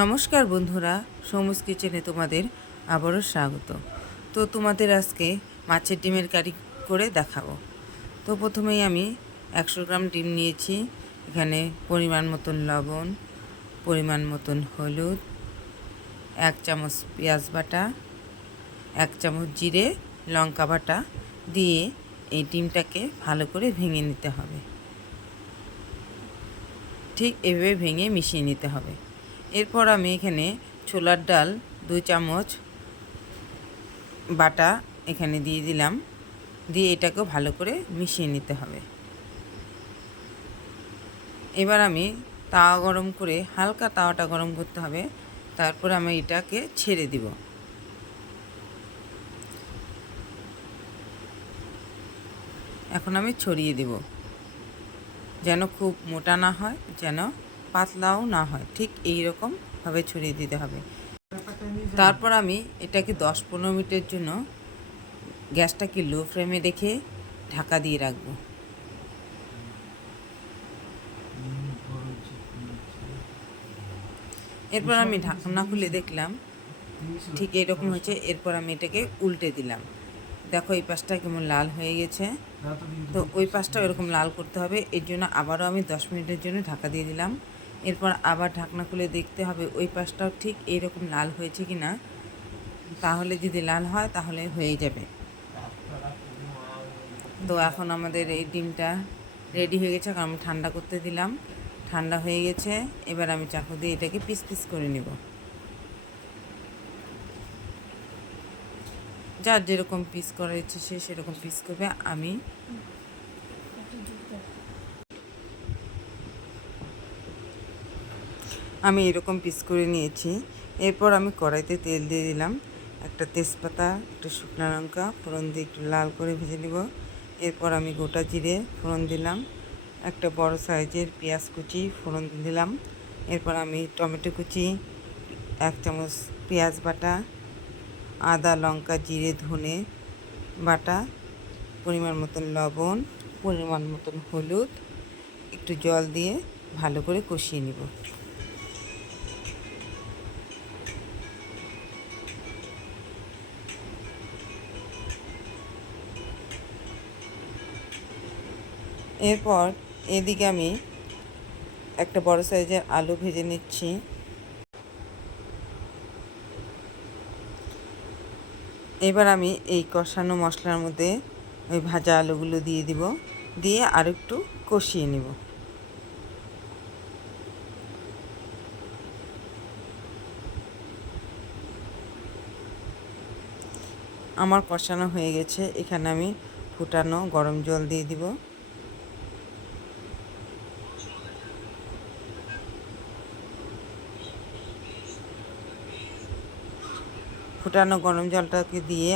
নমস্কার বন্ধুরা, সৌমুস কিচেনে তোমাদের আবারও স্বাগত। তো তোমাদের আজকে মাছের ডিমের কারি করে দেখাবো। তো প্রথমেই আমি 100 গ্রাম ডিম নিয়েছি। এখানে পরিমাণ মতন লবণ, পরিমাণ মতন হলুদ, 1 চামচ পেঁয়াজ বাটা, 1 চামচ জিরে লঙ্কা বাটা দিয়ে এই ডিমটাকে ভালো করে ভেঙে নিতে হবে। ঠিক এভাবে ভেঙে মিশিয়ে নিতে হবে। এরপর আমি এখানে ছোলার ডাল 2 চামচ বাটা এখানে দিয়ে দিলাম, দিয়ে এটাকেও ভালো করে মিশিয়ে নিতে হবে। এবার আমি তাওয়া গরম করে হালকা তাওয়াটা গরম করতে হবে, তারপর আমি এটাকে ছেড়ে দিব। এখন আমি ছড়িয়ে দিব, যেন খুব মোটা না হয়, যেন পাতলাও না হয়, ঠিক এই রকমভাবে ছড়িয়ে দিতে হবে। তারপর আমি এটাকে 10-15 মিনিটের জন্য গ্যাসটাকে লো ফ্লেমে রেখে ঢাকা দিয়ে রাখব। এরপর আমি ঢাকনা খুলে দেখলাম ঠিক এরকম হয়েছে। এরপর আমি এটাকে উল্টে দিলাম। দেখো এই পাশটা কেমন লাল হয়ে গেছে। তো ওই পাশটাও এরকম লাল করতে হবে, এর জন্য আবারও আমি 10 মিনিটের জন্য ঢাকা দিয়ে দিলাম। এরপর আবার ঢাকনা খুলে দেখতে হবে ওই পাশটাও ঠিক এইরকম লাল হয়েছে কি না। তাহলে যদি লাল হয় তাহলে হয়ে যাবে। তো এখন আমাদের এই ডিমটা রেডি হয়ে গেছে, কারণ আমি ঠান্ডা করতে দিলাম। ঠান্ডা হয়ে গেছে। এবার আমি চাকু দিয়ে এটাকে পিস পিস করে নেব। যার যেরকম পিস করার ইচ্ছে সে সেরকম পিস করবে। আমি এরকম পিস করে নিয়েছি। এরপর আমি কড়াইতে তেল দিয়ে দিলাম, একটা তেজপাতা, একটা শুকনো লঙ্কা ফোড়ন দিয়ে একটু লাল করে ভেজে নেব। এরপর আমি গোটা জিরে ফোড়ন দিলাম, একটা বড় সাইজের পেঁয়াজ কুচি ফোড়ন দিলাম। এরপর আমি টমেটো কুচি, 1 চামচ পেঁয়াজ বাটা, আদা লঙ্কা জিরে ধনে বাটা, পরিমাণ মতন লবণ, পরিমাণ মতন হলুদ, একটু জল দিয়ে ভালো করে কষিয়ে নেব। এরপর এদিকে আমি একটা বড় সাইজের আলু ভেজে নিচ্ছি। এবার আমি এই কষানো মশলার মধ্যে ওই ভাজা আলুগুলো দিয়ে দিব, দিয়ে আর একটু কষিয়ে নেব। আমার কষানো হয়ে গেছে। এখানে আমি ফুটানো গরম জল দিয়ে দিব। ফুটানো গরম জলটাকে দিয়ে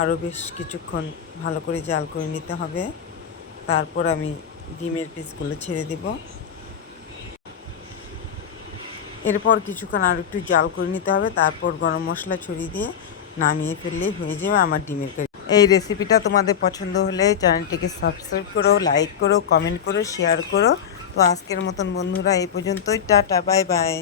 আরও বেশ কিছুক্ষণ ভালো করে জাল করে নিতে হবে। তারপর আমি ডিমের পিসগুলো ছেড়ে দিব। এরপর কিছুক্ষণ আর একটু জাল করে নিতে হবে। তারপর গরম মশলা ছড়িয়ে দিয়ে নামিয়ে ফেললেই হয়ে যাবে আমার ডিমের কারি। এই রেসিপিটা তোমাদের পছন্দ হলে চ্যানেলটিকে সাবস্ক্রাইব করো, লাইক করো, কমেন্ট করো, শেয়ার করো। তো আজকের মতন বন্ধুরা এই পর্যন্তই। Tata, bye bye.